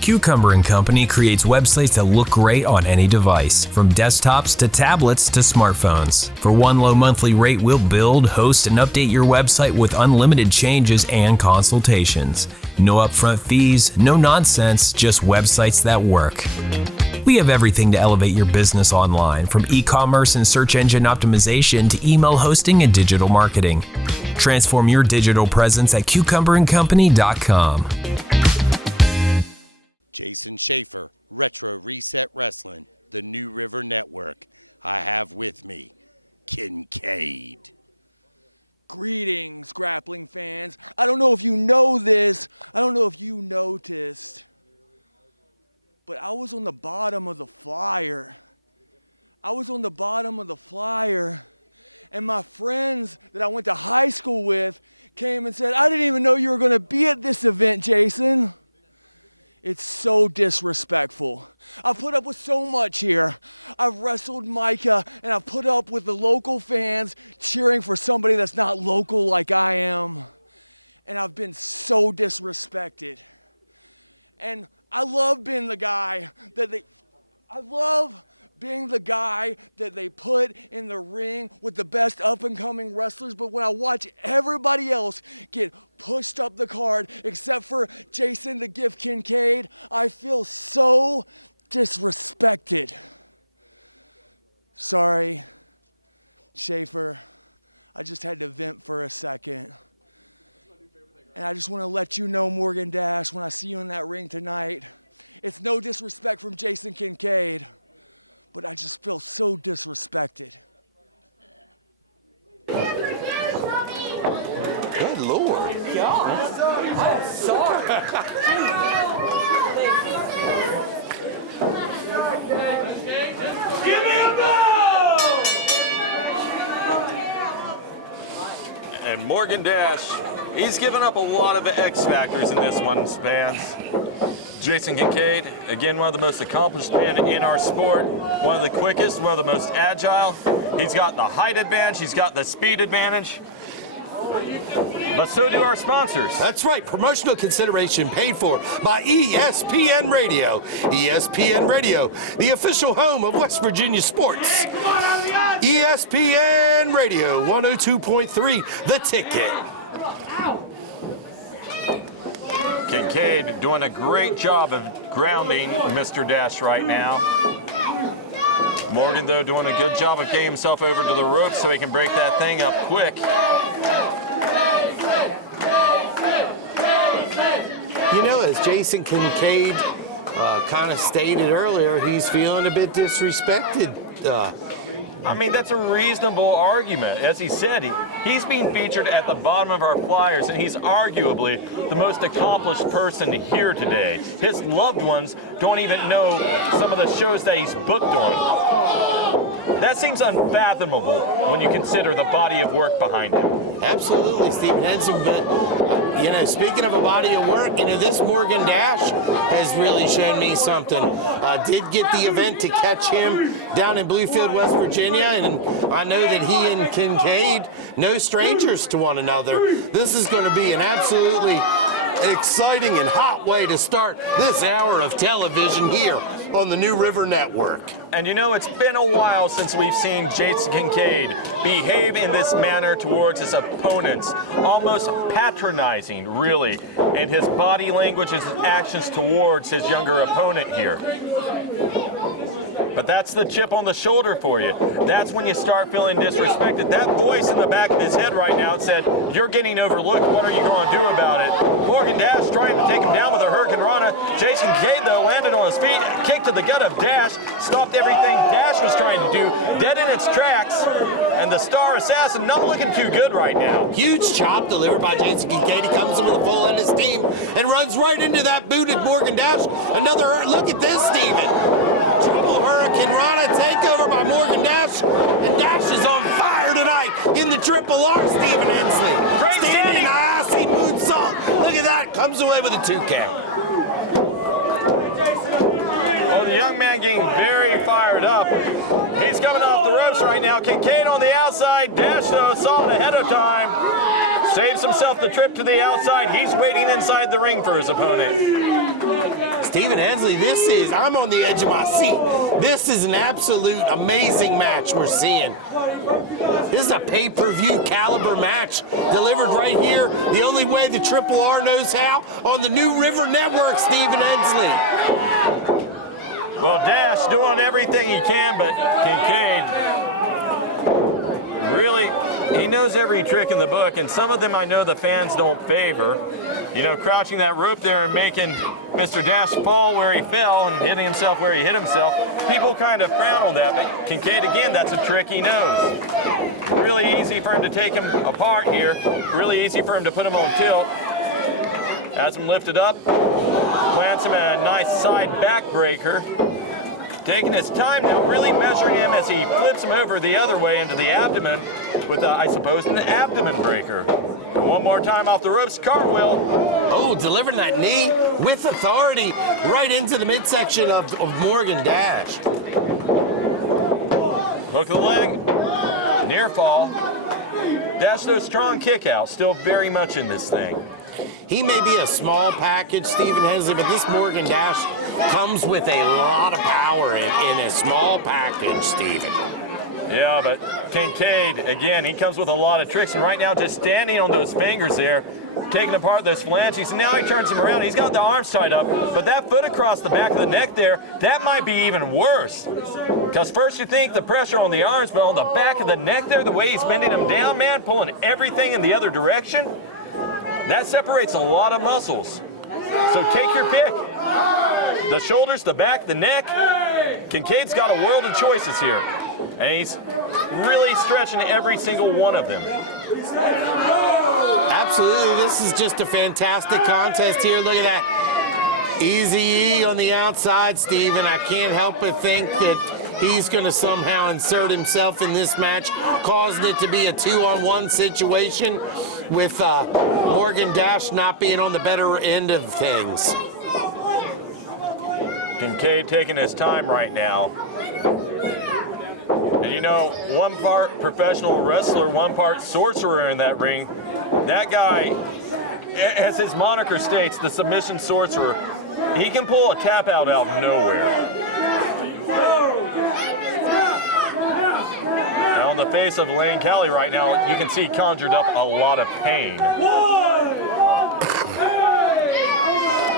Cucumber & Company creates websites that look great on any device, from desktops to tablets to smartphones. For one low monthly rate, we'll build, host, and update your website with unlimited changes and consultations. No upfront fees, no nonsense, just websites that work. We have everything to elevate your business online, from e-commerce and search engine optimization to email hosting and digital marketing. Transform your digital presence at cucumberandcompany.com. Good Lord. I'm sorry. Give me a bell! And Morgan Dash, he's given up a lot of the X factors in this one, Spans. Jason Kincaid, again, one of the most accomplished men in our sport, one of the quickest, one of the most agile. He's got the height advantage, he's got the speed advantage. But so do our sponsors. That's right. Promotional consideration paid for by ESPN Radio. ESPN Radio, the official home of West Virginia sports. ESPN Radio 102.3, The Ticket. Kincaid doing a great job of grounding Mr. Dash right now. Morgan, though, doing a good job of getting himself over to the rope so he can break that thing up quick. You know, as Jason Kincaid kind of stated earlier, he's feeling a bit disrespected. I mean, that's a reasonable argument. As he said, he's being featured at the bottom of our flyers, and he's arguably the most accomplished person here today. His loved ones don't even know some of the shows that he's booked on. That seems unfathomable when you consider the body of work behind him. Absolutely, Stephen Henson. But, you know, speaking of a body of work, you know, this Morgan Dash has really shown me something. Did get the event to catch him down in Bluefield, West Virginia, and I know that he and Kincaid, no strangers to one another. This is going to be an absolutely exciting and hot way to start this hour of television here on the New River Network. And you know, it's been a while since we've seen Jason Kincaid behave in this manner towards his opponents, almost patronizing, really, in his body language and his actions towards his younger opponent here. But that's the chip on the shoulder for you. That's when you start feeling disrespected. That voice in the back of his head right now said, "You're getting overlooked. What are you going to do about it?" Morgan Dash trying to take him down with a Hurricane Rana. Jason Kincaid, though, landed on his feet, kicked to the gut of Dash, stopped everything Dash was trying to do, dead in its tracks, and the Star Assassin not looking too good right now. Huge chop delivered by Jason Kincaid. He comes in with a full end of steam and runs right into that booted Morgan Dash. Another, look at this, Steven. Triple Hurricane Rana takeover by Morgan Dash, and Dash is on fire tonight in the Triple R, Stephen Hensley. Standing icy moonsault. Look at that, comes away with a 2 count. Oh, the young man getting very fired up. He's coming off the rope. ropes right now. Kincaid on the outside. Dash, though, saw it ahead of time. Saves himself the trip to the outside. He's waiting inside the ring for his opponent. Stephen Hensley, I'm on the edge of my seat. This is an absolute amazing match we're seeing. This is a pay-per-view caliber match delivered right here, the only way the Triple R knows how, on the New River Network, Stephen Hensley. Well, Dash doing everything he can, but Kincaid, really, he knows every trick in the book, and some of them I know the fans don't favor. You know, crouching that rope there and making Mr. Dash fall where he fell and hitting himself where he hit himself. People kind of frown on that, but Kincaid, again, that's a trick he knows. Really easy for him to take him apart here. Really easy for him to put him on tilt. Has him lifted up, plants him at a nice side backbreaker. Taking his time now, really measuring him as he flips him over the other way into the abdomen with, I suppose, an abdomen breaker. And one more time off the ropes, cartwheel. Oh, delivering that knee with authority right into the midsection of Morgan Dash. Hook of the leg, near fall. Dash, though, strong kick out, still very much in this thing. He may be a small package, Stephen Hensley, but this Morgan Dash comes with a lot of power in a small package, Stephen. Yeah, but Kincaid, again, he comes with a lot of tricks, and right now just standing on those fingers there, taking apart those phalanges, and now he turns him around. He's got the arms tied up, but that foot across the back of the neck there, that might be even worse. Because first you think the pressure on the arms, but on the back of the neck there, the way he's bending him down, man, pulling everything in the other direction, that separates a lot of muscles. So take your pick. The shoulders, the back, the neck. Kincaid's got a world of choices here. And he's really stretching every single one of them. Absolutely, this is just a fantastic contest here. Look at that. Easy E on the outside, Stephen. I can't help but think that he's going to somehow insert himself in this match, causing it to be a 2-on-1 situation with Morgan Dash not being on the better end of things. Kincaid taking his time right now. And you know, one part professional wrestler, one part sorcerer in that ring. That guy, as his moniker states, the submission sorcerer, he can pull a tap out of nowhere. Now on the face of Lane Kelly right now, you can see conjured up a lot of pain.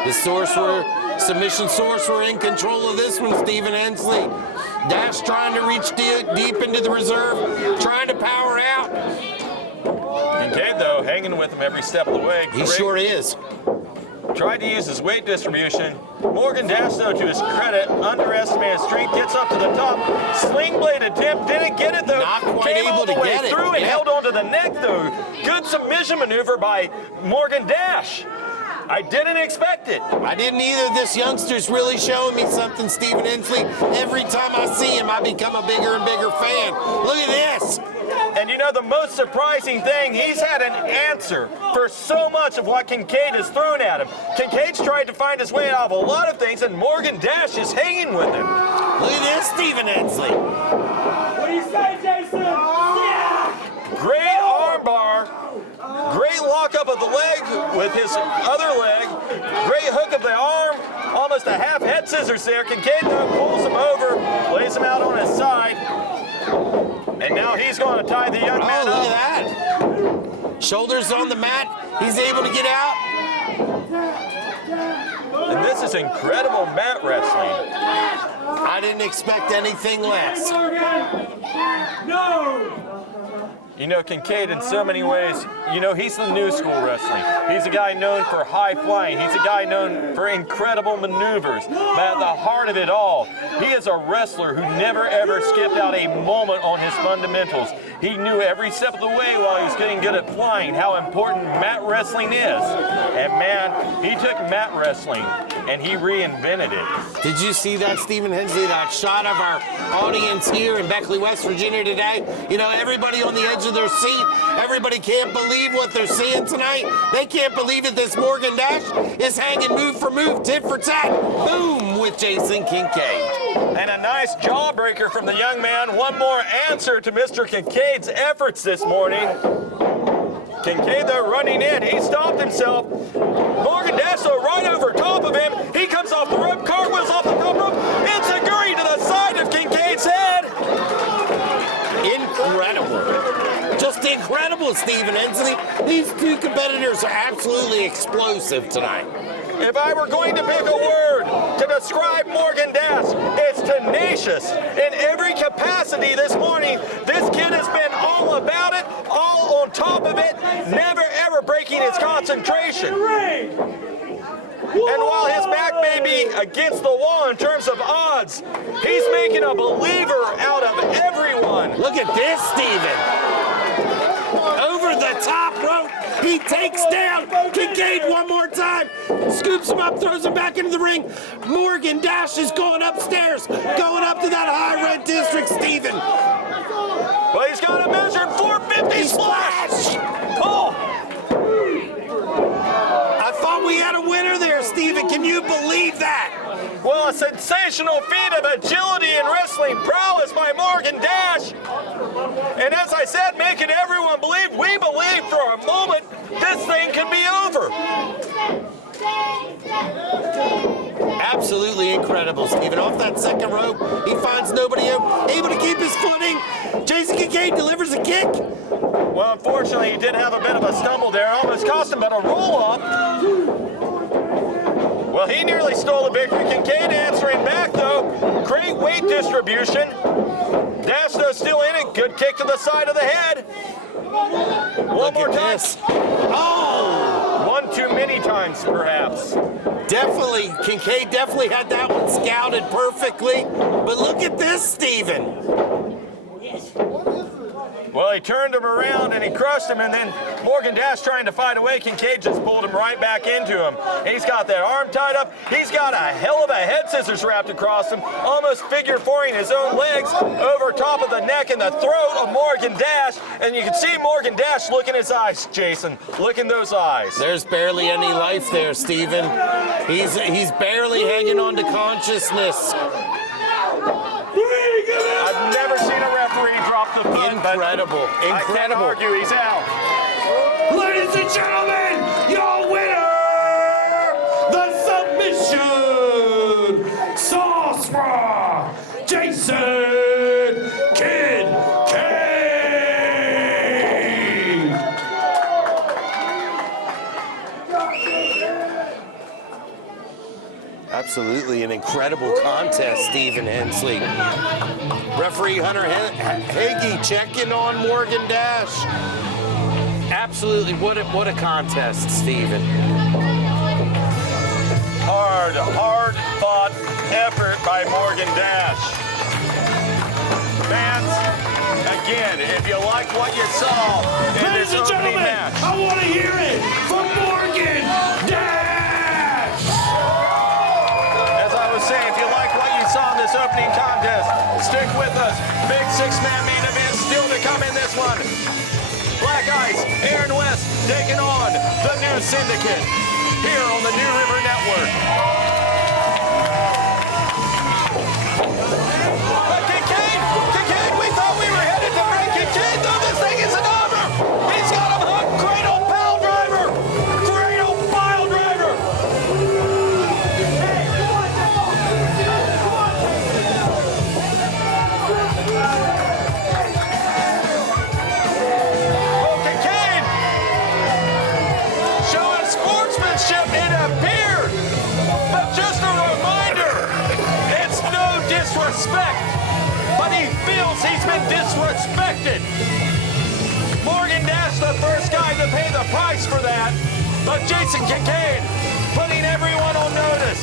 The sorcerer, submission sorcerer in control of this one, Stephen Hensley. Dash trying to reach deep into the reserve, trying to power out. Kincaid, though, hanging with him every step of the way. He sure is. Tried to use his weight distribution. Morgan Dash, though, to his credit, underestimated strength, gets up to the top. Sling blade attempt, didn't get it, though. Not quite Came able all the to way get it. through and Yeah. held onto the neck, though. Good submission maneuver by Morgan Dash. I didn't expect it. I didn't either. This youngster's really showing me something, Stephen Hensley. Every time I see him, I become a bigger and bigger fan. Look at this. And you know, the most surprising thing, he's had an answer for so much of what Kincaid has thrown at him. Kincaid's tried to find his way out of a lot of things, and Morgan Dash is hanging with him. Look at this, Stephen Hensley. What do you say, Jason? Yeah! Great armbar. Great lockup of the leg with his other leg. Great hook of the arm. Almost a half head scissors there. Kincaid though pulls him over, lays him out on his side. And now he's going to tie the young man Look up. at that. Shoulders on the mat. He's able to get out. And this is incredible mat wrestling. I didn't expect anything less. No! You know, Kincaid, in so many ways, you know, he's the new school wrestling. He's a guy known for high flying. He's a guy known for incredible maneuvers. But at the heart of it all, he is a wrestler who never ever skipped out a moment on his fundamentals. He knew every step of the way while he was getting good at flying how important mat wrestling is. And man, he took mat wrestling and he reinvented it. Did you see that, Stephen Hensley? That shot of our audience here in Beckley, West Virginia today? You know, everybody on the edge of their seat. Everybody can't believe what they're seeing tonight. They can't believe it. This Morgan Dash is hanging move for move, tit for tat. Boom with Jason Kincaid. And a nice jawbreaker from the young man. One more answer to Mr. Kincaid's efforts this morning. Kincaid, though, running in. He stopped himself. Morgan Dash, though, right over top of him. He comes off the rope, cartwheels off the top rope. Enziguri to the side of Kincaid's head. Incredible. Just incredible, Stephen Hensley. These two competitors are absolutely explosive tonight. If I were going to pick a word to describe Morgan Dash, it's tenacious. In every capacity this morning, this kid has been all about it, all on top of it, never ever breaking his concentration. And while his back may be against the wall in terms of odds, he's making a believer out of everyone. Look at this, Stephen. Over the top rope, he takes down Kincaid one more time, scoops him up, throws him back into the ring. Morgan Dash is going upstairs, going up to that high red district, Stephen. Well, he's got a measured 450 splash. Oh! I thought we had a winner there, Stephen. Can you believe that? Well, a sensational feat of agility and wrestling prowess by Morgan Dash. And as I said, making everyone believe, we believe for a moment, this thing can be over. Absolutely incredible, Stephen. Off that second rope, he finds nobody able to keep his footing. Jason Kincaid delivers a kick. Well, unfortunately, he did have a bit of a stumble there. Almost cost him, but a roll-up. Well, he nearly stole the victory. Kincaid answering back, though. Great weight distribution. Dash, though, still in it. Good kick to the side of the head. One more time. Oh! One too many times, perhaps. Definitely, Kincaid definitely had that one scouted perfectly. But look at this, Stephen. Well, he turned him around and he crushed him, and then Morgan Dash trying to fight away. Kincaid just pulled him right back into him. He's got that arm tied up. He's got a hell of a head scissors wrapped across him, almost figure fouring his own legs over top of the neck and the throat of Morgan Dash. And you can see Morgan Dash look in his eyes, Jason. Look in those eyes. There's barely any life there, Stephen. He's barely hanging on to consciousness. I've never seen a referee drop the foot. Incredible. I can't argue, he's out. Ladies and gentlemen, your winner, the submission sorcerer, Jason Kincaid. Absolutely an incredible contest, Stephen Hensley. Referee Hunter Hagee checking on Morgan Dash. Absolutely, what a contest, Stephen. Hard-fought effort by Morgan Dash. Fans, again, if you like what you saw in Ladies this and opening gentlemen, match, I want to hear it from Morgan Dash. say, if you like what you saw in this opening contest, stick with us. Big six-man main event still to come in this one. Black Ice, Aaron West taking on the new Syndicate here on the New River Network. Kincaid, we thought we were headed to break Kincaid, though this thing isn't over. He's got him hooked, cradle pile driver. Cradle pile driver. Oh, Kincaid showing sportsmanship, it appeared. But just a reminder, it's no disrespect, but he feels he's been disrespected. Morgan Dash, the first guy to pay the price for that, but Jason Kincaid putting everyone on notice.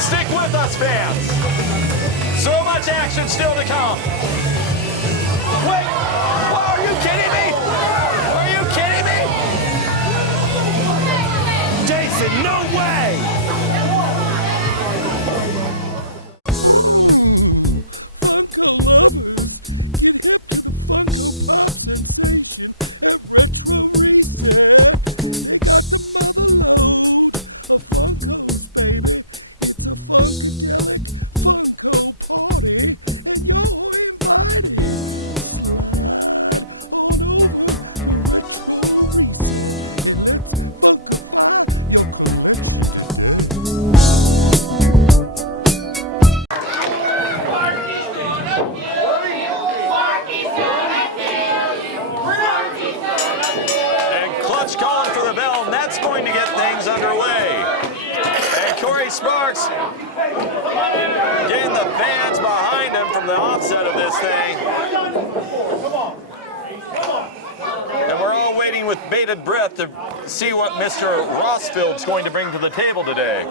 Stick with us, fans. So much action still to come. Wait, what, are you kidding me? Are you kidding me? Jason, no way! Sparks getting the fans behind him from the offset of this thing. And we're all waiting with bated breath to see what Mr. Rosfield's going to bring to the table today.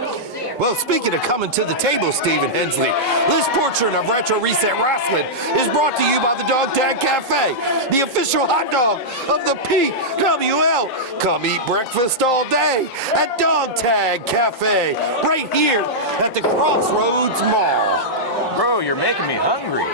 Well, speaking of coming to the table, Stephen Hensley, this portrait of Retro Reset Rasslin is brought to you by the Dog Tag Cafe, the official hot dog of the PWL. Come eat breakfast all day at Dog Tag Cafe, right here at the Crossroads Mall. Bro, you're making me hungry.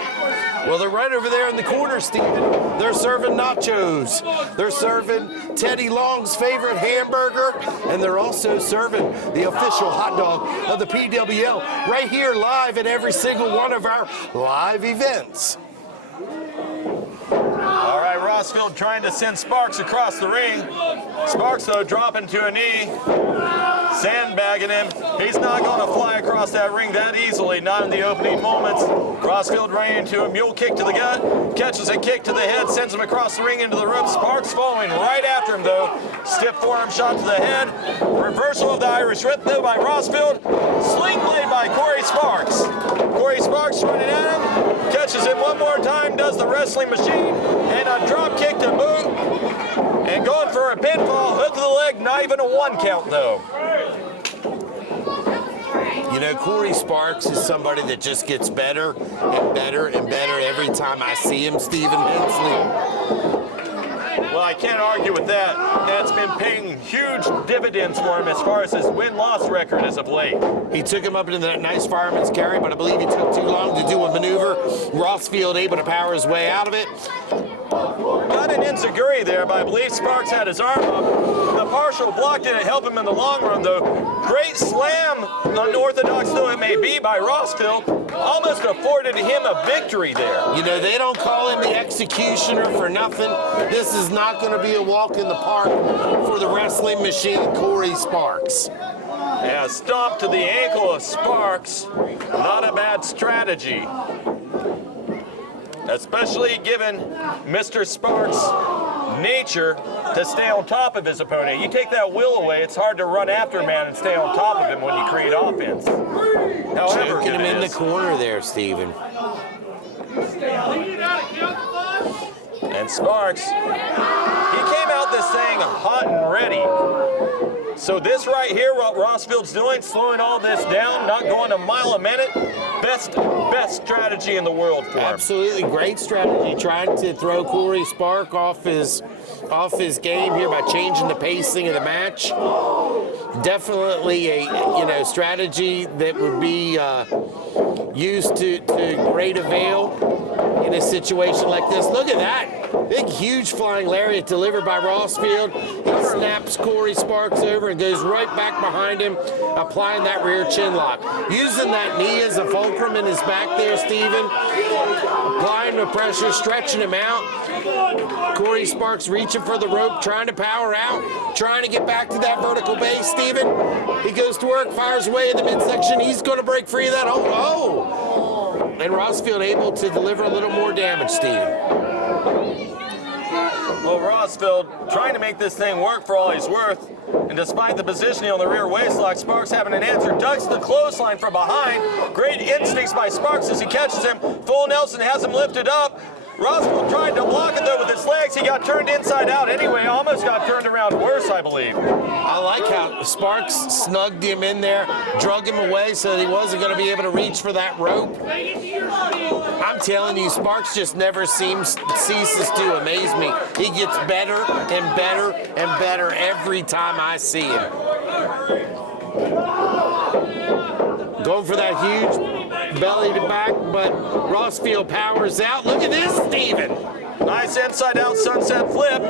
Well, they're right over there in the corner, Stephen. They're serving nachos. They're serving Teddy Long's favorite hamburger. And they're also serving the official hot dog of the PWL right here live at every single one of our live events. All right, Rosfield trying to send Sparks across the ring. Sparks, though, dropping to a knee, sandbagging him. He's not going to fly across that ring that easily, not in the opening moments. Rosfield running into a mule kick to the gut, catches a kick to the head, sends him across the ring into the ropes. Sparks following right after him, though. Stiff forearm shot to the head. Reversal of the Irish whip, though, by Rosfield. Sling blade by Corey Sparks. Corey Sparks running at him, catches him one more time, does the wrestling machine, and a drop kick to boot. And going for a pinfall, hook to the leg, not even a 1 count, though. You know, Corey Sparks is somebody that just gets better and better and better every time I see him, Stephen Hensley. Well, I can't argue with that. That's been paying huge dividends for him as far as his win-loss record as of late. He took him up into that nice fireman's carry, but I believe he took too long to do a maneuver. Rosfield able to power his way out of it. Got an enziguri there, but I believe Sparks had his arm up. The partial block didn't help him in the long run, though. Great slam, unorthodox though it may be, by Rosfield. Almost afforded him a victory there. You know, they don't call him the executioner for nothing. This is not going to be a walk in the park for the wrestling machine, Corey Sparks. Yeah, stomp to the ankle of Sparks. Not a bad strategy. Especially given Mr. Sparks' nature to stay on top of his opponent. You take that will away, it's hard to run after a man and stay on top of him when you create offense. However, Choking him in the corner there, Stephen. And Sparks, he came out this thing hot and ready. So this right here, what Rosfield's doing, slowing all this down, not going a mile a minute, best strategy in the world for him. Absolutely great strategy, trying to throw Corey Spark off his game here by changing the pacing of the match. Definitely a strategy that would be used to great avail in a situation like this. Look at that. Big, huge flying lariat delivered by Rosfield. He snaps Corey Sparks over and goes right back behind him, applying that rear chin lock. Using that knee as a fulcrum in his back there, Stephen. Applying the pressure, stretching him out. Corey Sparks reaching for the rope, trying to power out, trying to get back to that vertical base, Stephen. He goes to work, fires away in the midsection. He's going to break free of that. Oh! And Rosfield able to deliver a little more damage, Stephen. Well, Rosfield trying to make this thing work for all he's worth. And despite the positioning on the rear waistlock, Sparks having an answer, ducks the clothesline from behind. Great instincts by Sparks as he catches him. Full Nelson has him lifted up. Rosfield tried to block it though with his legs. He got turned inside out anyway. Almost got turned around worse, I believe. I like how Sparks snugged him in there, drug him away so that he wasn't going to be able to reach for that rope. I'm telling you, Sparks just never ceases to amaze me. He gets better and better and better every time I see him. Going for that huge belly to back, but Rosfield powers out. Look at this, Stephen. Nice inside out sunset flip.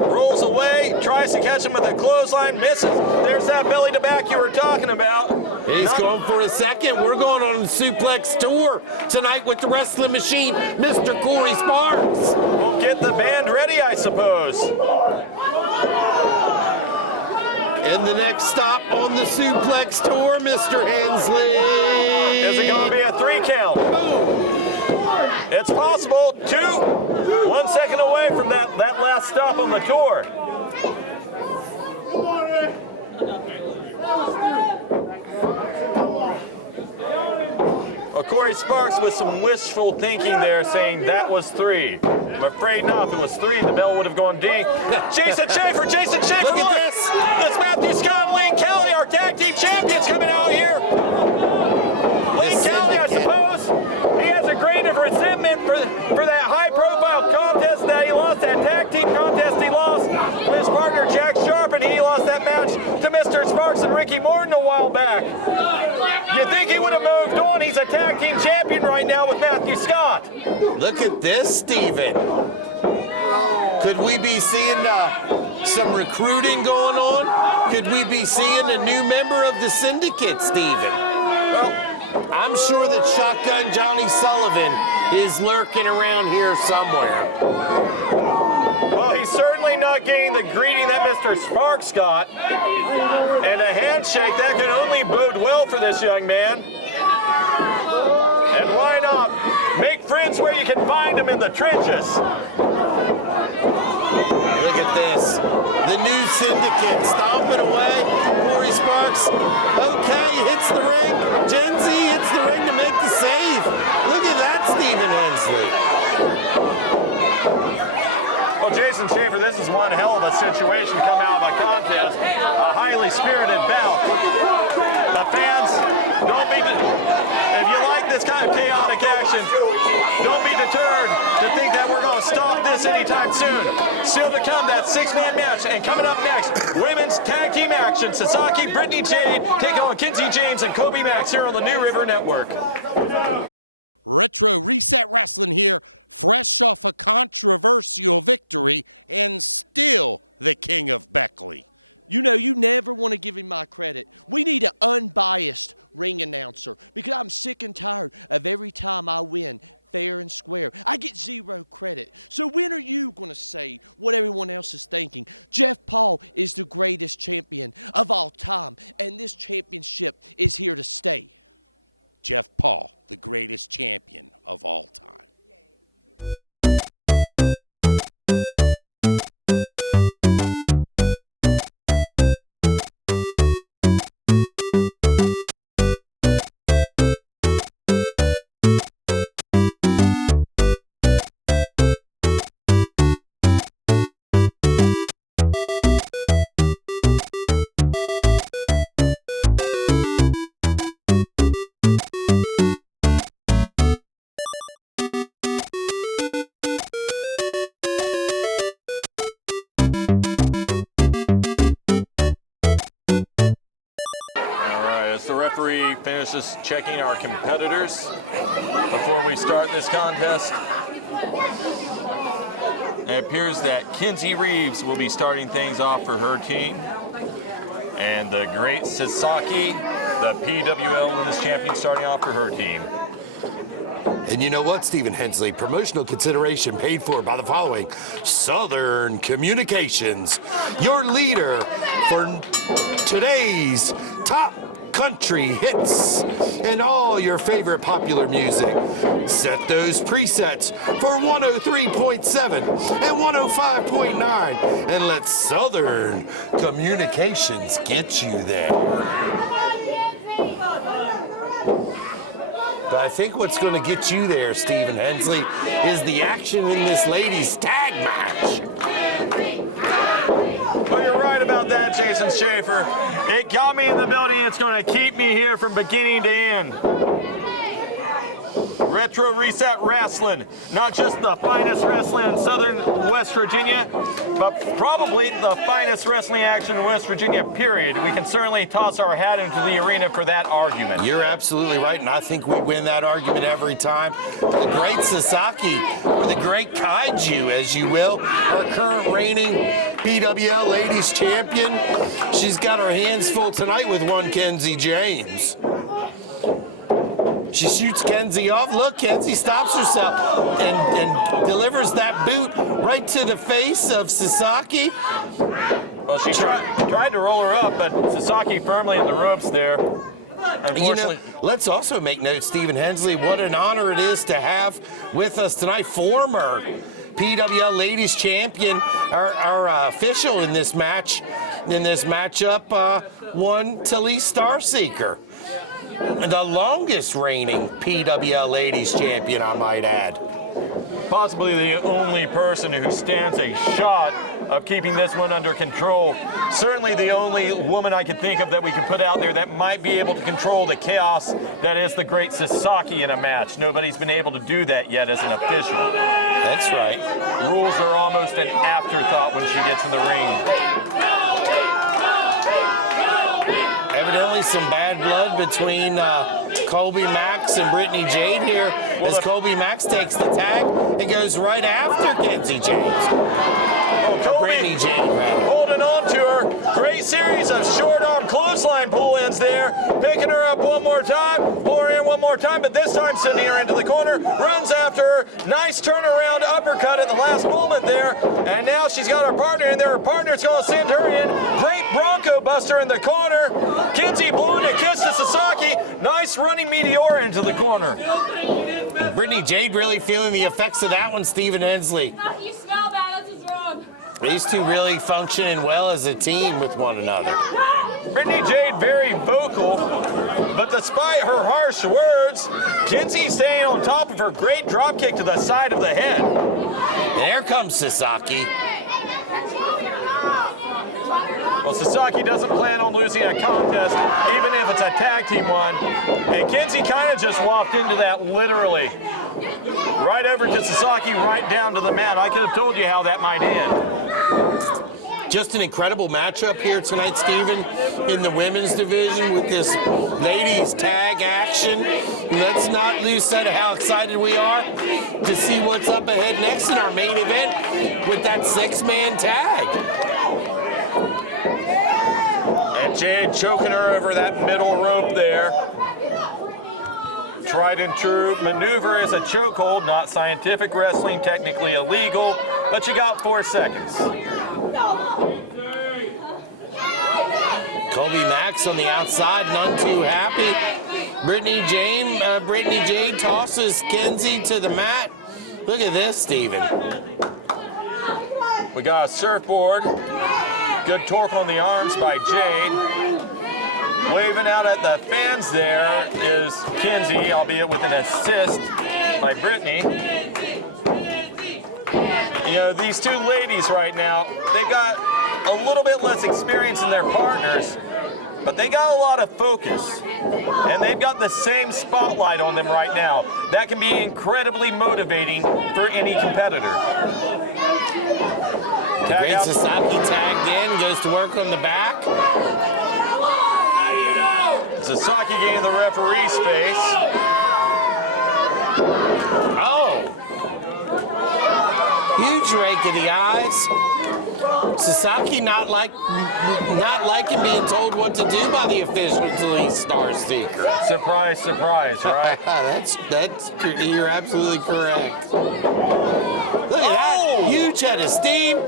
Rolls away, tries to catch him with a clothesline, misses. There's that belly to back you were talking about. He's going for a second. We're going on the suplex tour tonight with the wrestling machine, Mr. Corey Sparks. We'll get the band ready, I suppose. And the next stop on the suplex tour, Mr. Hensley. Is it going to be a 3 count? It's possible. 1 second away from that last stop on the tour. Corey Sparks with some wishful thinking there, saying that was 3. I'm afraid not. If it was 3, the bell would have gone ding. Jason Schaefer, Look at this. That's Matthew Scott and Lane Kelly, our tag team champions, coming out here. Lane Kelly, I suppose, he has a grain of resentment for that high-profile contest that he lost, that tag team contest he lost with his partner Jack Sharp, and he lost that match to Mr. Sparks and Ricky Morton a while back. You think he would have moved on? He's a tag team champion right now with Matthew Scott. Look at this, Steven. Could we be seeing some recruiting going on? Could we be seeing a new member of the Syndicate, Steven? Well, I'm sure that Shotgun Johnny Sullivan is lurking around here somewhere. Well, he's certainly not getting the greeting that Mr. Sparks got. And a handshake, that can only bode well for this young man. And why not make friends where you can find them in the trenches? Look at this. The new Syndicate stomping away. Corey Sparks, okay, hits the ring. Kenzi hits the ring to make the save. Look at that, Steven Hensley. Well, Jason Schaefer, this is one hell of a situation come out of a contest. A highly spirited bout. The fans, don't be, if you like this kind of chaotic action, don't be deterred to think that we're going to stop this anytime soon. Still to come, that 6-man match. And coming up next, women's tag team action. Sisaki, Brittany, Jade take on Kinzi James and Kolbe Max here on the New River Network. The referee finishes checking our competitors before we start this contest. It appears that Kenzi Reeves will be starting things off for her team. And the great Sisaki, the PWL Women's Champion, starting off for her team. And you know what, Steven Hensley? Promotional consideration paid for by the following: Southern Communications, your leader for today's top country hits and all your favorite popular music. Set those presets for 103.7 and 105.9 and let Southern Communications get you there. But I think what's going to get you there, Steven Hensley, is the action in this ladies' tag match. Well, you're right about that, Jason Schaefer. It got me in the building. It's going to keep me here from beginning to end. Retro Reset Rasslin, not just the finest wrestling in Southern West Virginia, but probably the finest wrestling action in West Virginia, period. We can certainly toss our hat into the arena for that argument. You're absolutely right, and I think we win that argument every time. The great Sisaki, or the great Kaiju, as you will, our current reigning PWL Ladies Champion. She's got her hands full tonight with one Kenzi James. She shoots Kenzi off. Look, Kenzi stops herself and delivers that boot right to the face of Sisaki. Well, she tried to roll her up, but Sisaki firmly in the ropes there. You know, let's also make note, Steven Hensley, what an honor it is to have with us tonight former PWL Ladies Champion, our official in this match, in this matchup, one Talise Starseeker. The longest reigning PWL Ladies Champion, I might add. Possibly the only person who stands a shot of keeping this one under control. Certainly the only woman I can think of that we can put out there that might be able to control the chaos that is the great Sisaki in a match. Nobody's been able to do that yet as an official. That's right. Rules are almost an afterthought when she gets in the ring. Evidently some bad blood between Kolbe Max and Brittany Jade here, as Kolbe Max takes the tag and goes right after Kenzi James. Brittany Jade, holding on to her. Great series of short arm clothesline pull-ins there. Picking her up one more time, pull her in one more time, but this time sending her into the corner. Runs after her. Nice turnaround uppercut at the last moment there. And now she's got her partner in there. Her partner's going to send her in. Great Bronco Buster in the corner. Kenzi blowing a kiss to Sisaki. Nice running meteor into the corner. Brittany Jade really feeling the effects of that one, Stephen Hensley. You smell bad, that's what's wrong. These two really functioning well as a team with one another. Brittany Jade very vocal, but despite her harsh words, Kenzi staying on top of her. Great drop kick to the side of the head. And here comes Sisaki. Well, Sisaki doesn't plan on losing a contest, even if it's a tag team one. And Kenzi kind of just walked into that literally. Right over to Sisaki, right down to the mat. I could have told you how that might end. Just an incredible matchup here tonight, Stephen, in the women's division with this ladies tag action. Let's not lose sight of how excited we are to see what's up ahead next in our main event with that 6-man tag. And Jade choking her over that middle rope there. Tried and true maneuver is a chokehold, not scientific wrestling, technically illegal, but you got 4 seconds. Kolbe Max on the outside, none too happy. Brittany Jade tosses Kenzi to the mat. Look at this, Stephen. We got a surfboard. Good torque on the arms by Jade. Waving out at the fans there is Kenzi, albeit with an assist by Brittany. You know, these two ladies right now, they've got a little bit less experience than their partners, but they got a lot of focus. And they've got the same spotlight on them right now. That can be incredibly motivating for any competitor. Great Sisaki tagged in, goes to work on the back. Sisaki getting the referee's face. Oh! Huge rake of the eyes. Sisaki not liking being told what to do by the official till he's Star Seeker. Surprise, surprise, right? that's you're absolutely correct. Look at that huge head of steam.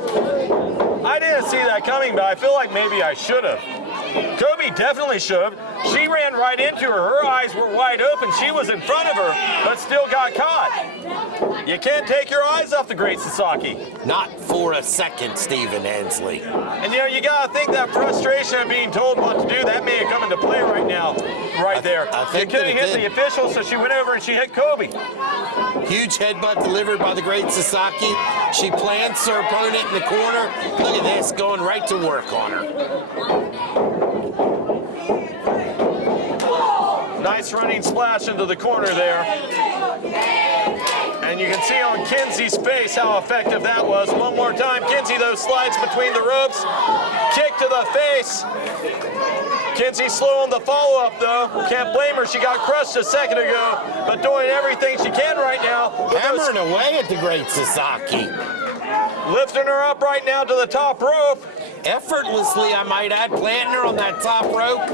I didn't see that coming, but I feel like maybe I should have. Kolbe definitely should have. She ran right into her. Her eyes were wide open. She was in front of her, but still got caught. You can't take your eyes off the great Sisaki. Not for a second, Stephen Hensley. And you know, you gotta think that frustration of being told what to do, that may have come into play right now, right there. I think you couldn't hit the official, so she went over and she hit Kolbe. Huge headbutt delivered by the great Sisaki. She plants her opponent in the corner. Look at this, going right to work on her. Nice running splash into the corner there. And you can see on Kenzi's face how effective that was. One more time, Kenzi, though, slides between the ropes. Kick to the face. Kenzi slow on the follow-up, though. Can't blame her. She got crushed a second ago, but doing everything she can right now. Hammering away at the great Sisaki. Lifting her up right now to the top rope. Effortlessly, I might add, planting her on that top rope,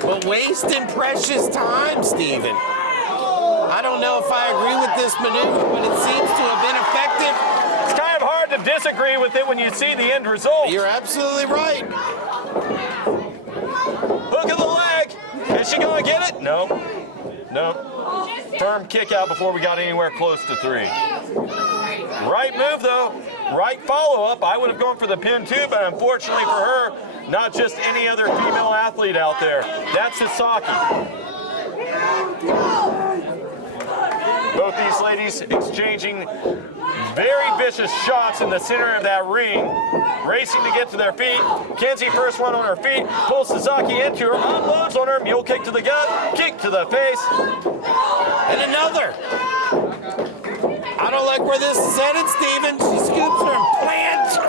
but wasting precious time, Stephen. I don't know if I agree with this maneuver, but it seems to have been effective. It's kind of hard to disagree with it when you see the end result. You're absolutely right. Hook of the leg. Is she going to get it? No. No. Firm kick out before we got anywhere close to 3. Right move, though. Right follow-up. I would have gone for the pin, too, but unfortunately for her, not just any other female athlete out there. That's Sisaki. Both these ladies exchanging very vicious shots in the center of that ring, racing to get to their feet. Kenzi first one on her feet, pulls Sisaki into her, unloads on her, mule kick to the gut, kick to the face. And another. I don't like where this is headed, Steven. She scoops her and plants her.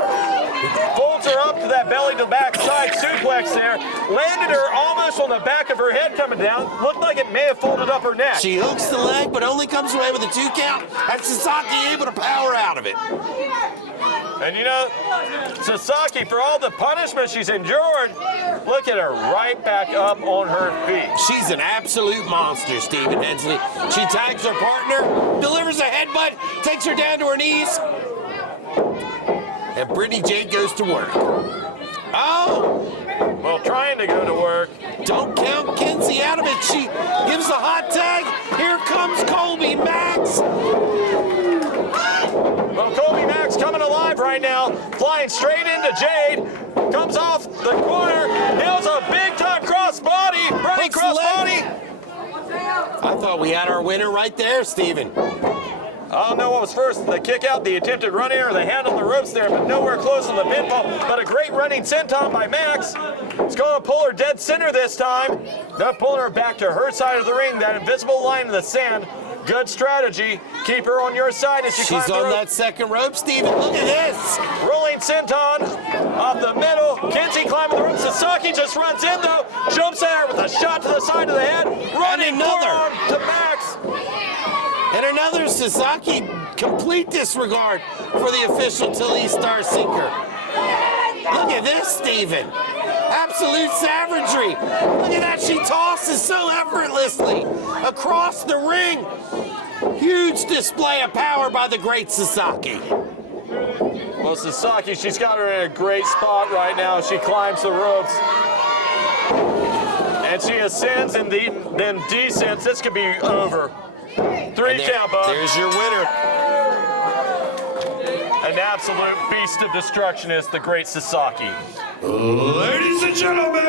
Folds her up to that belly to back side suplex there. Landed her almost on the back of her head coming down. Looked like it may have folded up her neck. She hooks the leg, but only comes away with a 2 count. And Sisaki able to power out of it. And you know, Sisaki, for all the punishment she's endured, look at her right back up on her feet. She's an absolute monster, Stephen Hensley. She tags her partner, delivers a headbutt, takes her down to her knees. And Brittany Jade goes to work. Oh! Well, trying to go to work. Don't count Kenzi out of it. She gives a hot tag. Here comes Kolbe Max. Well, Kolbe Max coming alive right now, flying straight into Jade, comes off the corner, nails a big-time cross-body, running cross-body. I thought we had our winner right there, Steven. I don't know what was first, the kick out, the attempted run in, or the hand on the ropes there, but nowhere close on the pinfall. But a great running senton by Max. He's going to pull her dead center this time. Not pulling her back to her side of the ring, that invisible line in the sand. Good strategy. Keep her on your side as she climbs the rope. She's on that second rope, Steven. Look at this. Rolling senton off the middle. Kenzi climbing the rope. Sisaki just runs in, though. Jumps there with a shot to the side of the head. Running forearm to Max. And another Sisaki, complete disregard for the official Tilly Star Sinker. Look at this, Steven. Absolute savagery. Look at that, she tosses so effortlessly across the ring. Huge display of power by the great Sisaki. Well, Sisaki, she's got her in a great spot right now. She climbs the ropes. And she ascends and then descends. This could be over. 3 count, Bub. There's your winner. An absolute beast of destruction is the great Sisaki. Ladies and gentlemen,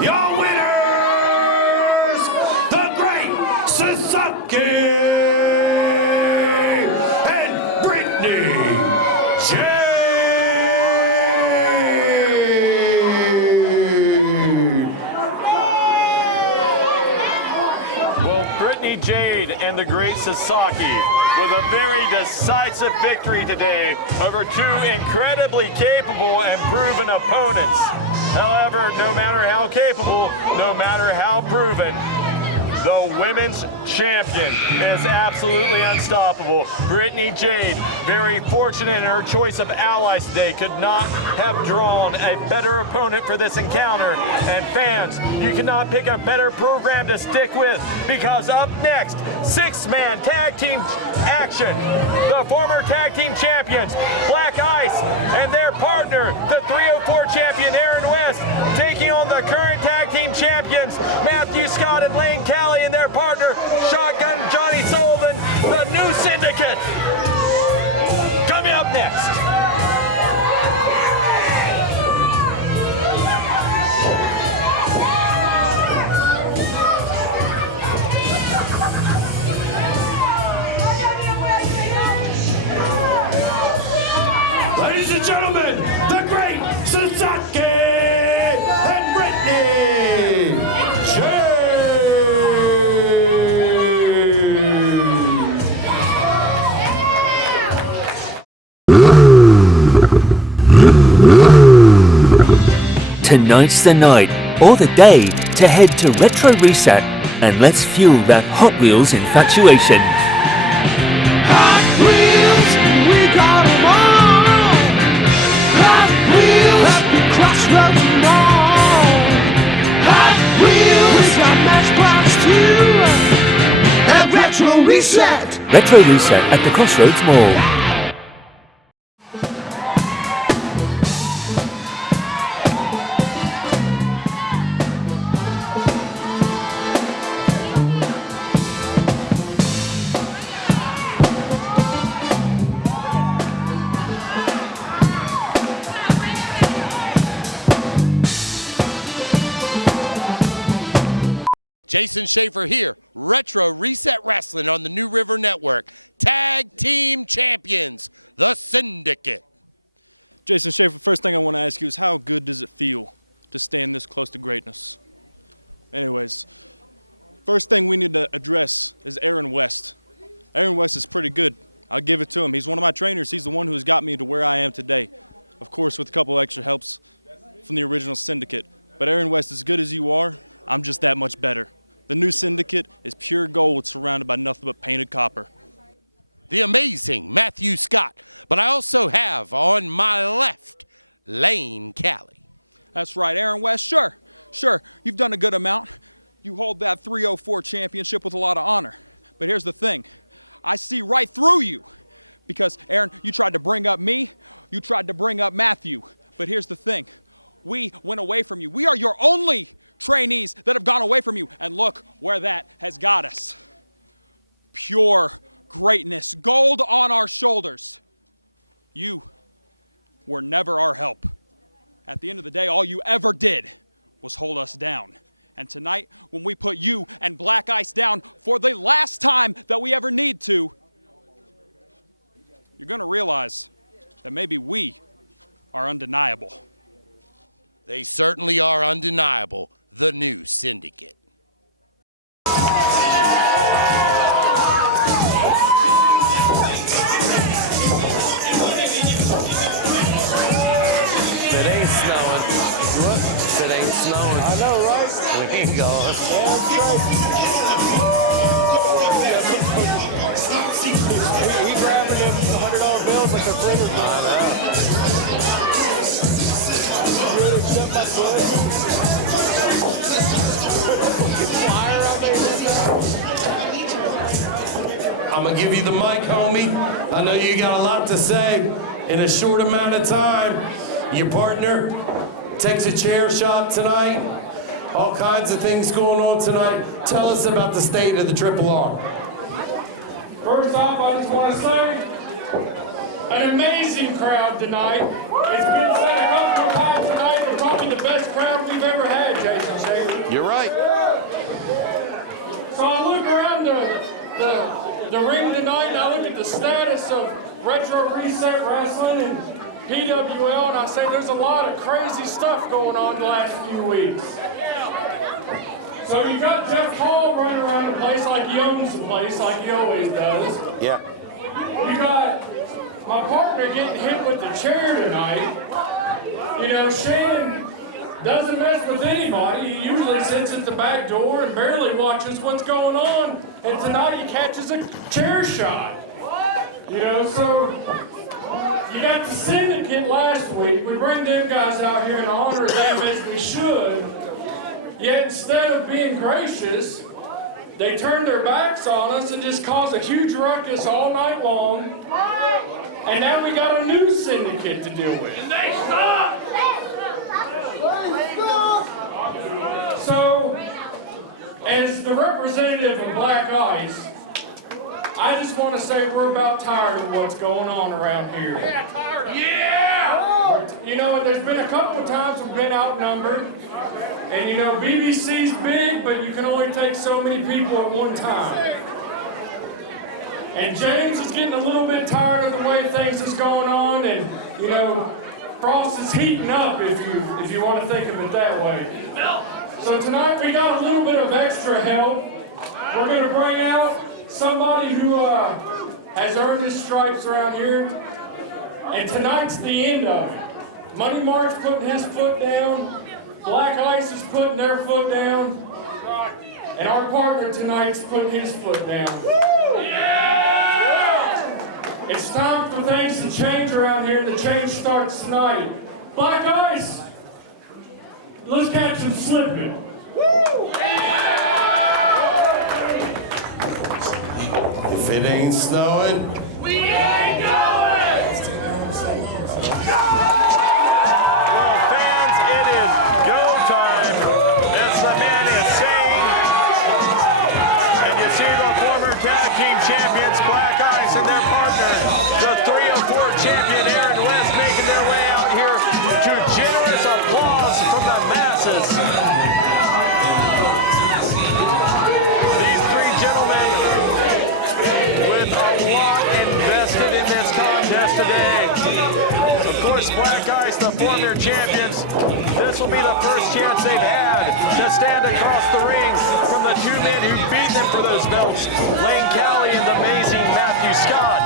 your winners, the great Sisaki and Brittany Jade. Well, Brittany Jade and the great Sisaki with a very decisive victory today over 2 incredibly capable and proven opponents. However, no matter how capable, no matter how proven, the women's champion is absolutely unstoppable. Brittany Jade, very fortunate in her choice of allies today, could not have drawn a better opponent for this encounter. And fans, you cannot pick a better program to stick with, because up next, 6-man tag team action. The former tag team champions, Black Ice, and their partner, the 304 champion, Aaron West, taking on the current tag team champions, Matthew Scott and Lane Callie, and their partner, Shotgun Johnny Sullivan, the new Syndicate. Coming up next. Ladies and gentlemen, the great Sisaki and Brittany Jade. Tonight's the night, or the day, to head to Retro Reset and let's fuel that Hot Wheels infatuation. Hot Wheels, we got 'em all. Hot Wheels, at the crossroads mall. Hot Wheels, we got Matchbox too. At Retro Reset. Retro Reset at the Crossroads Mall. ain't snowing. I know, right? We ain't going. Yeah, that's right. He grabbing them $100 bills like they're fritters. I know. You really accept my foot? Fire out there. I'm gonna give you the mic, homie. I know you got a lot to say in a short amount of time. Your partner takes a chair shot tonight. All kinds of things going on tonight. Tell us about the state of the Triple R. First off, I just want to say, an amazing crowd tonight. It's been said a couple of times tonight, but probably the best crowd we've ever had, Jason Jade. You're right. So I look around the ring tonight, and I look at the status of Retro Reset Wrestling and PWL, and I say there's a lot of crazy stuff going on the last few weeks. So you got Jeff Hall running around the place like he owns the place, like he always does. Yeah. You got my partner getting hit with the chair tonight. You know, Shane doesn't mess with anybody. He usually sits at the back door and barely watches what's going on. And tonight he catches a chair shot. You know, so you got the Syndicate last week. We bring them guys out here and honor them as we should. Yet instead of being gracious, they turn their backs on us and just cause a huge ruckus all night long. And now we got a new Syndicate to deal with. And they suck! So, as the representative of Black Ice, I just want to say we're about tired of what's going on around here. Yeah! You know, there's been a couple of times we've been outnumbered. And you know, BBC's big, but you can only take so many people at one time. And James is getting a little bit tired of the way things is going on, and you know, Frost is heating up if you want to think of it that way. So tonight we got a little bit of extra help. We're going to bring out somebody who has earned his stripes around here, and tonight's the end of it. Money Mark's putting his foot down, Black Ice is putting their foot down, and our partner tonight's putting his foot down. Yeah! It's time for things to change around here, and the change starts tonight. Black Ice, let's catch them slipping. If it ain't snowing, We ain't going! Well, fans, it is go time. As the man is saying. And you see the former tag team champions, Black Ice, and their partner, the 304 champion, Aaron West, making their way out here to generous applause from the masses. These three gentlemen with a lot invested in this contest today. Of course, Black Ice, the former champions, this will be the first chance they've had to stand across the ring from the two men who beat them for those belts, Lane Callie and the amazing Matthew Scott.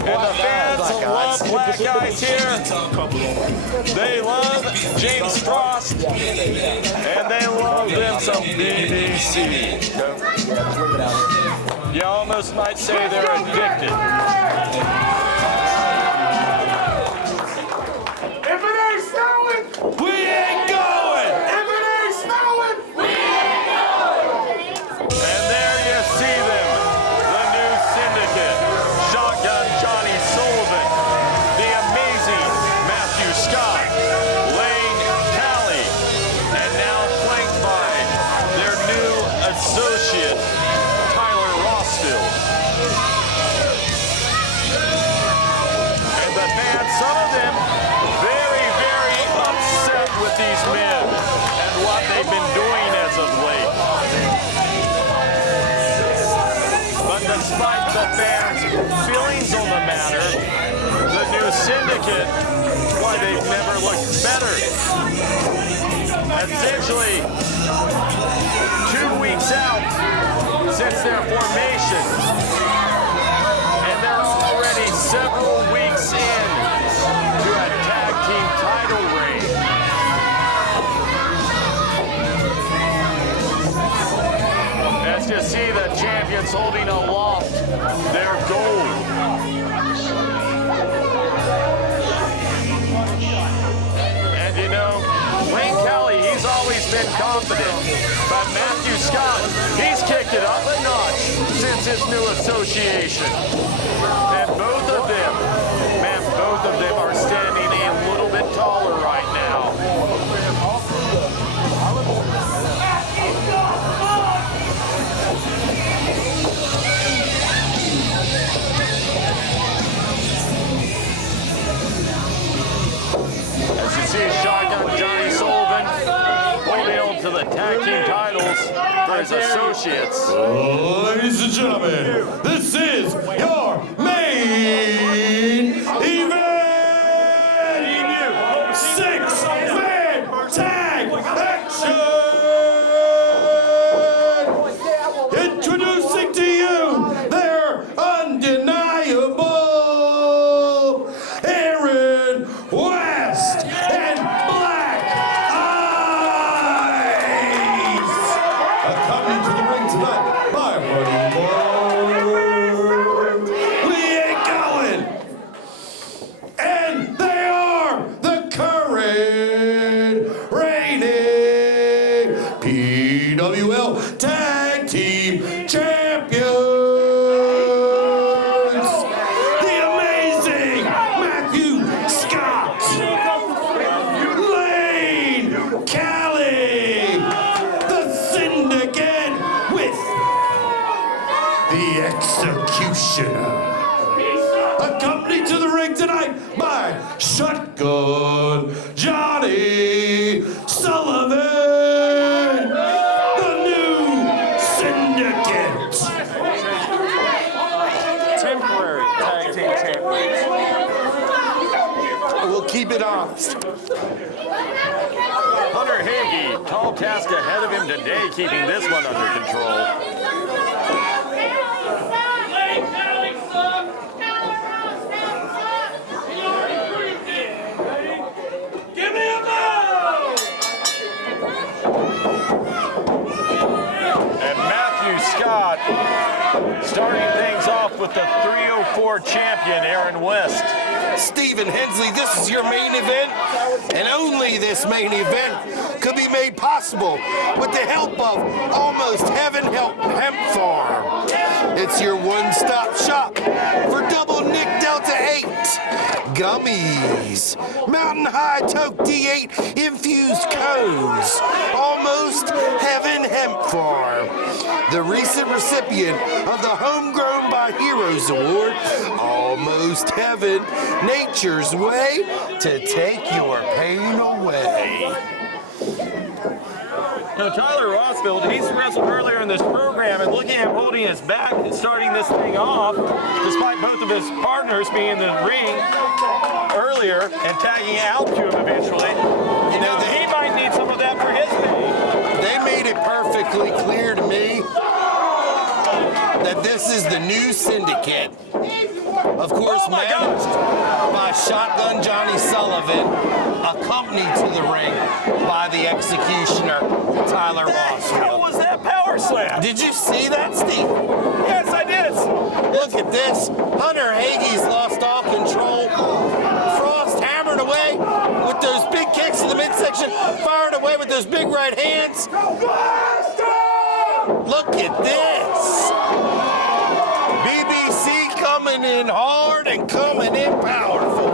And the fans love Black Ice here. They love James Frost, and they love them some BBC. You almost might say they're addicted. If it ain't snowing, we ain't going. if it ain't snowing, we ain't going! And there you see them, the new Syndicate. Shotgun Johnny Sullivan, the amazing Matthew Scott, Lane Callie, and now flanked by their new associate, Tyler Rosfield. And the fans, some of them, very, very upset with these men and what they've been doing as of late. But despite the fans' feelings on the matter, the new Syndicate, why they've never looked better. Essentially, 2 weeks out to see the champions holding aloft their gold. And you know, Wayne Kelly, he's always been confident. But Matthew Scott, he's kicked it up a notch since his new association. And both of them, man, both of them are standing a little bit taller right now. As you see, Shotgun Johnny Sullivan holding on to the tag team titles for his associates. Ladies and gentlemen, this is your main event! 6-man tag action! Introducing to you their undeniable Aaron West and Black Eyes! Accompanied to the ring tonight by one more. We ain't going! And they are the current reigning PWL Tag Team Champions! The amazing Matthew Scott! Lane Callie! The Syndicate with the Executioner! Accompanied to the ring tonight by Shotgun Johnny Sullivan, the new Syndicate. Temporary tag team champions. We'll keep it honest. Hunter Hagee, tall task ahead of him today, keeping this one under control. Give me a bell! And Matthew Scott starting things off with the 304 champion, Aaron West. Stephen Hensley, this is your main event, and only this main event could be made possible with the help of Almost Heaven Hemp Farm. It's your one-stop shop for double Nick Delta 8 gummies, Mountain High Toke D8 infused cones, Almost Heaven Hemp Farm, the recent recipient of the Homegrown by Heroes Award, Almost Heaven, Nature's way to take your pain away. Now, Tyler Rosfield, he's wrestled earlier in this program, and looking at him holding his back and starting this thing off, despite both of his partners being in the ring earlier and tagging out to him eventually. You know, he might need some of that for his pain. They made it perfectly clear to me that this is the new Syndicate. Of course, managed by Shotgun Johnny Sullivan, accompanied to the ring by the Executioner, Tyler Rosfield. How was that power slam? Did you see that, Steve? Yes, I did. Look at this. Hunter Hagee's lost all control. Frost hammered away with those big kicks in the midsection, fired away with those big right hands. Look at this. BBC coming in hard and coming in powerful.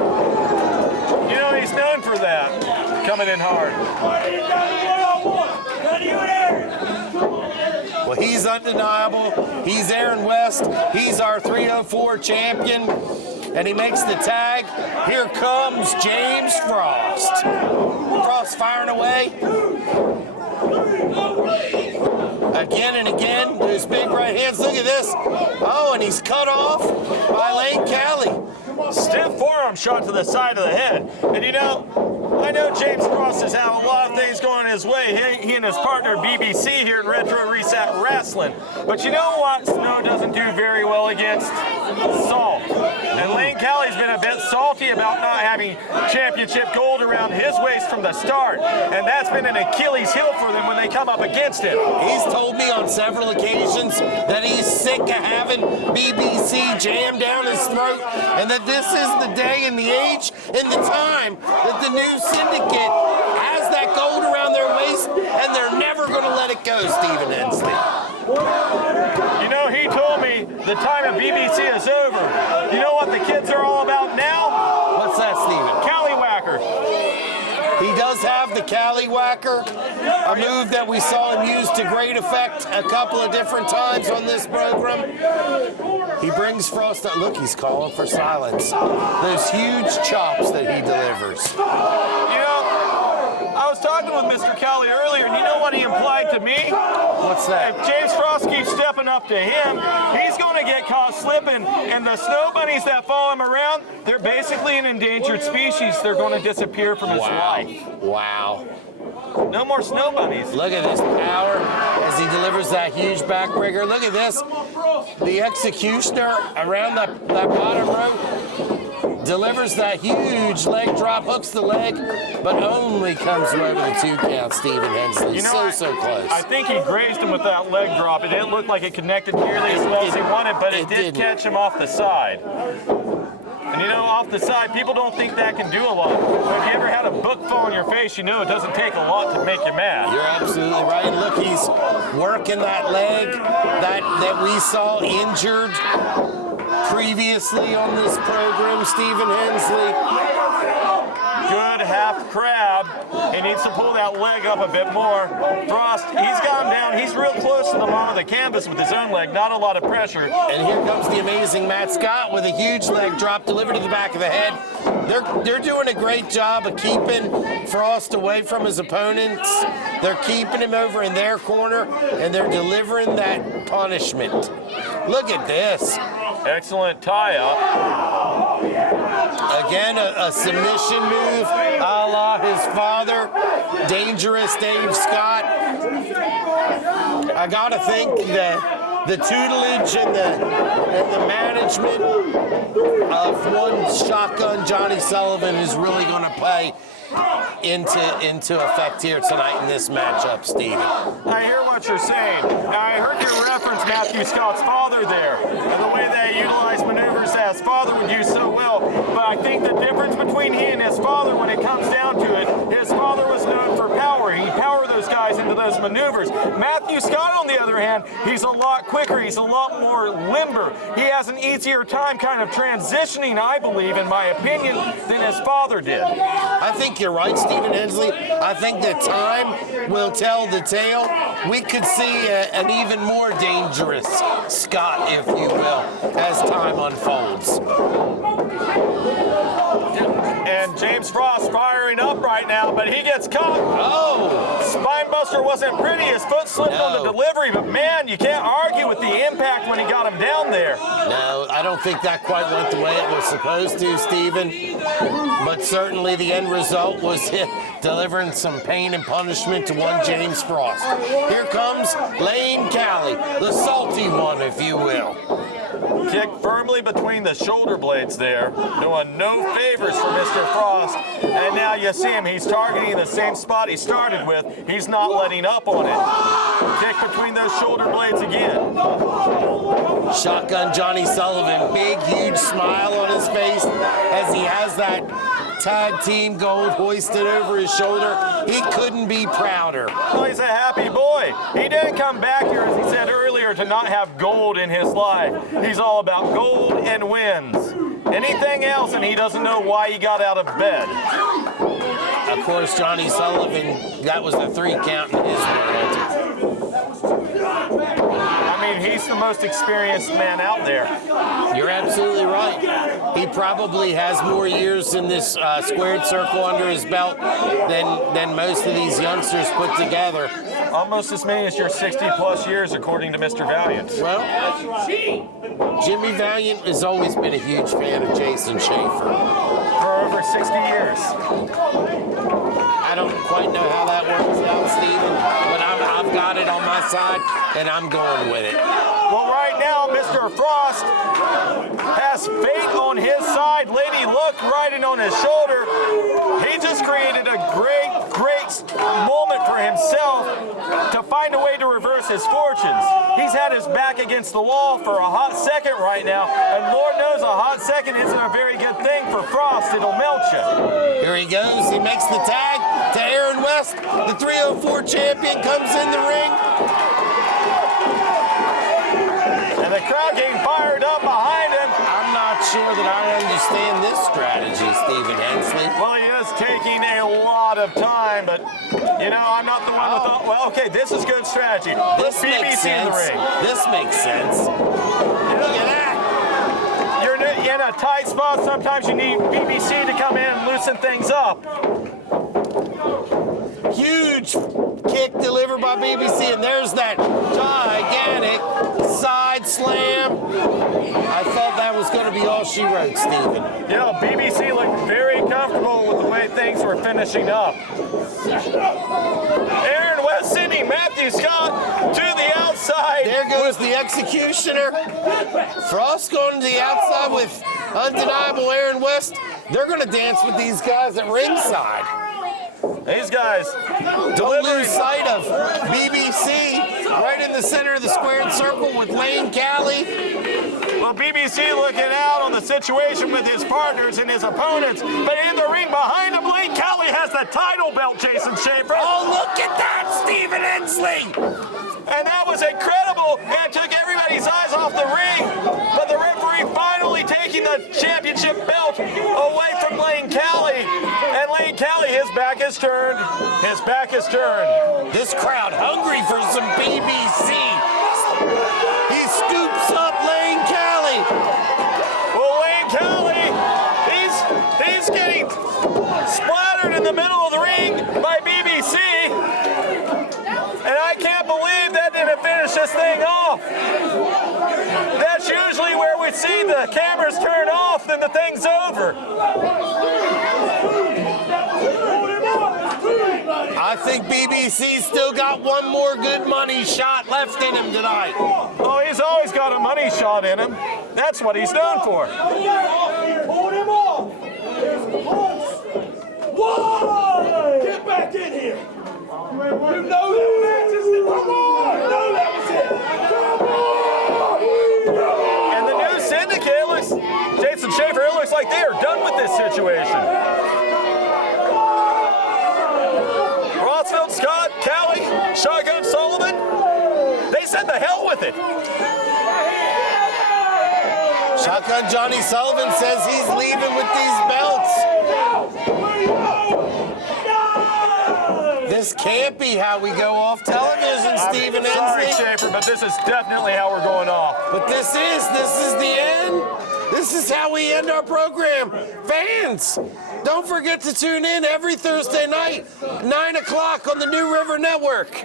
You know, he's known for that, coming in hard. Well, he's undeniable. He's Aaron West. He's our 304 champion. And he makes the tag. Here comes James Frost. Frost firing away. Again and again, those big right hands. Look at this. Oh, and he's cut off by Lane Callie. Stiff forearm forearm shot to the side of the head. And you know, I know James Frost has had a lot of things going his way. He and his partner BBC here in Retro Reset Rasslin. But you know what Snow doesn't do very well against? Salt. And Lane Callie's been a bit salty about not having championship gold around his waist from the start. And that's been an Achilles heel for them when they come up against him. He's told me on several occasions that he's sick of having BBC jammed down his throat, and that this is the day and the age and the time that the new Syndicate has that gold around their waist, and they're never going to let it go, Stephen Hensley. You know, he told me the time of BBC is over. You know what the kids are all about now? What's that, Stephen? Callywhacker. He does have the Callywhacker, a move that we saw him use to great effect a couple of different times on this program. He brings Frost up. Look, he's calling for silence. Those huge chops that he delivers. You know, I was talking with Mr. Callie earlier, and you know what he implied to me? What's that? If James Frost keeps stepping up to him, he's going to get caught slipping, and the snow bunnies that follow him around, they're basically an endangered species. They're going to disappear from his life. Wow. No more snow bunnies. Look at this power as he delivers that huge backbreaker. Look at this. The executioner around that bottom rope delivers that huge leg drop, hooks the leg, but only comes away with a 2 count, Stephen Hensley. You know, so close. I think he grazed him with that leg drop. It didn't look like it connected nearly as well as he wanted, but it did catch him off the side. And you know, off the side, people don't think that can do a lot. But if you ever had a book fall in your face, you know it doesn't take a lot to make you mad. You're absolutely right. Look, he's working that leg that we saw injured previously on this program, Stephen Hensley. Good half crab. He needs to pull that leg up a bit more. Frost, he's gone down. He's real close to the bottom of the canvas with his own leg. Not a lot of pressure. And here comes the amazing Matt Scott with a huge leg drop delivered to the back of the head. They're doing a great job of keeping Frost away from his opponents. They're keeping him over in their corner, and they're delivering that punishment. Look at this. Excellent tie-up. Again, a submission move, a la his father, Dangerous Dave Scott. I gotta think that the tutelage and the management of one Shotgun Johnny Sullivan is really gonna play into effect here tonight in this matchup, Stephen. I hear what you're saying. Now, I heard you reference Matthew Scott's father there, and the way they utilize maneuvers that his father would use so well. But I think the difference between he and his father, when it comes down to it, his father was known for power. He powered those guys into those maneuvers. Matthew Scott, on the other hand, he's a lot quicker. He's a lot more limber. He has an easier time kind of transitioning, I believe, in my opinion, than his father did. I think you're right, Stephen Hensley. I think that time will tell the tale. We could see an even more dangerous Scott, if you will, as time unfolds. And James Frost firing up right now, but he gets caught. Oh! Spinebuster wasn't pretty. His foot slipped on the delivery, but man, you can't argue with the impact when he got him down there. No, I don't think that quite went the way it was supposed to, Stephen. But certainly the end result was delivering some pain and punishment to one James Frost. Here comes Lane Callie, the salty one, if you will. Kick firmly between the shoulder blades there, doing no favors for Mr. Frost. And now you see him, he's targeting the same spot he started with. He's not letting up on it. Kick between those shoulder blades again. Shotgun Johnny Sullivan, big, huge smile on his face as he has that tag team gold hoisted over his shoulder. He couldn't be prouder. Oh, he's a happy boy. He didn't come back here, as he said earlier, to not have gold in his life. He's all about gold and wins. Anything else, and he doesn't know why he got out of bed. Of course, Johnny Sullivan, that was the 3 count in his world. I mean, he's the most experienced man out there. You're absolutely right. He probably has more years in this squared circle under his belt than most of these youngsters put together. Almost as many as your 60-plus years, according to Mr. Valiant. Well, Jimmy Valiant has always been a huge fan of Jason Schaefer. for over 60 years. I don't quite know how that works out, Steven, but I've got it on my side, and I'm going with it. Well, right now, Mr. Frost has fate on his side. Lady Luck riding on his shoulder. He just created a great moment for himself to find a way to reverse his fortunes. He's had his back against the wall for a hot second right now, and Lord knows a hot second isn't a very good thing for Frost. It'll melt you. Here he goes. He makes the tag to Aaron West. The 304 champion comes in the ring. And the crowd getting fired up behind him. I'm not sure that I understand this strategy, Stephen Hensley. Well, he is taking a lot of time, but, you know, I'm not the one with all... Well, okay, this is good strategy. This Put makes BBC in the sense. ring. This makes sense. Look at that. You're in a tight spot. Sometimes you need BBC to come in and loosen things up. Huge kick delivered by BBC, and there's that gigantic side slam. I thought that was going to be all she wrote, Stephen. Yeah, BBC looked very comfortable with the way things were finishing up. Aaron West sending Matthew Scott to the outside. There goes the executioner. Frost going to the outside with undeniable Aaron West. They're going to dance with these guys at ringside. These guys Don't lose sight of BBC right in the center of the squared circle with Lane Callie. Well, BBC looking out on the situation with his partners and his opponents, but in the ring behind him, Lane Callie has the title belt, Jason Schaefer. Oh, look at that, Stephen Hensley! And that was incredible, and took everybody's eyes off the ring, but the referee finally taking the championship belt away from Lane Callie, and Lane Callie, his back is turned. His back is turned. This crowd hungry for some BBC. He scoops up Lane Callie. Well, Lane Callie, he's getting splattered in the middle of the ring by BBC. And I can't believe that didn't finish this thing off. That's usually where we see the cameras turn off, then the thing's over. I think BBC still got one more good money shot left in him tonight. Oh, he's always got a money shot in him. That's what he's known for. Hold him off! Whoa! Get back in here! You know that match is the... Come on! You know that was it! Come on! And the new Syndicate looks, Jason Schaefer, it looks like they are done with this situation. Rosfield, Scott, Callie, Shotgun Sullivan, they said the hell with it. Shotgun Johnny Sullivan says he's leaving with these belts. This can't be how we go off television, Stephen Sorry, Hensley. Schaefer, but this is definitely how we're going off. But this is the end. This is how we end our program. Fans, don't forget to tune in every Thursday night, 9 o'clock on the New River Network.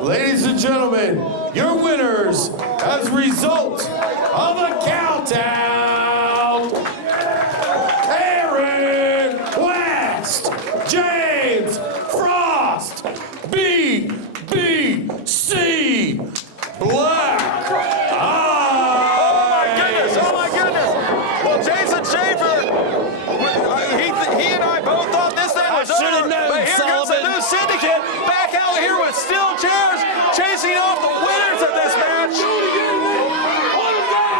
Ladies and gentlemen, your winners as a result of the countdown, Aaron West, James Frost, BBC Black. Oh my goodness! Well, Jason Schaefer, he and I both thought this thing was should have over, known, but here comes the Sullivan. new Syndicate back out here with steel chairs, chasing off the winners of this match.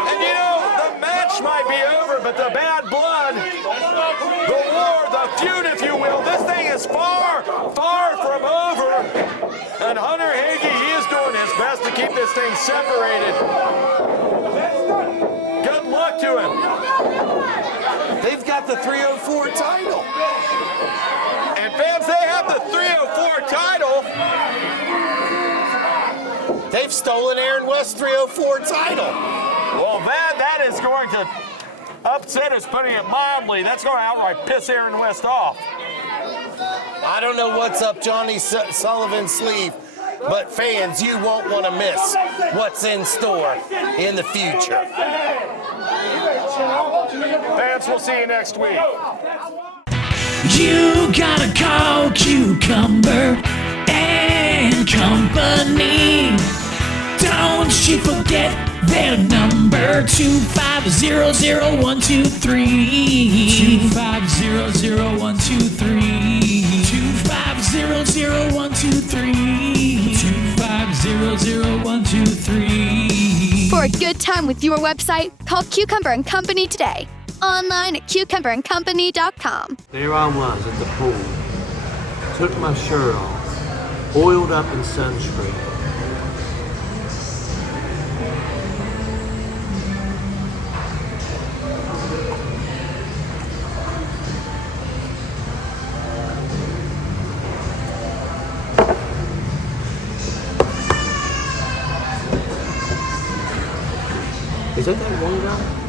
And you know, the match might be over, but the bad blood, the war, the feud, if you will, this thing is far, far from over. And Hunter Hagee, he is doing his best to keep this thing separated. Good luck to him. They've got the 304 title. And fans, they have the 304 title. They've stolen Aaron West's 304 title. Well, that is going to upset us, putting it mildly. That's going to outright piss Aaron West off. I don't know what's up Johnny Sullivan's sleeve. But fans, you won't want to miss what's in store in the future. Fans, we'll see you next week. You gotta call Cucumber and Company. Don't you forget their number, 2500123. 2500123. 2500123. 2500123. For a good time with your website, call Cucumber and Company today. Online at cucumberandcompany.com. There I was at the pool. Took my shirt off, oiled up in sunscreen. Is that one guy?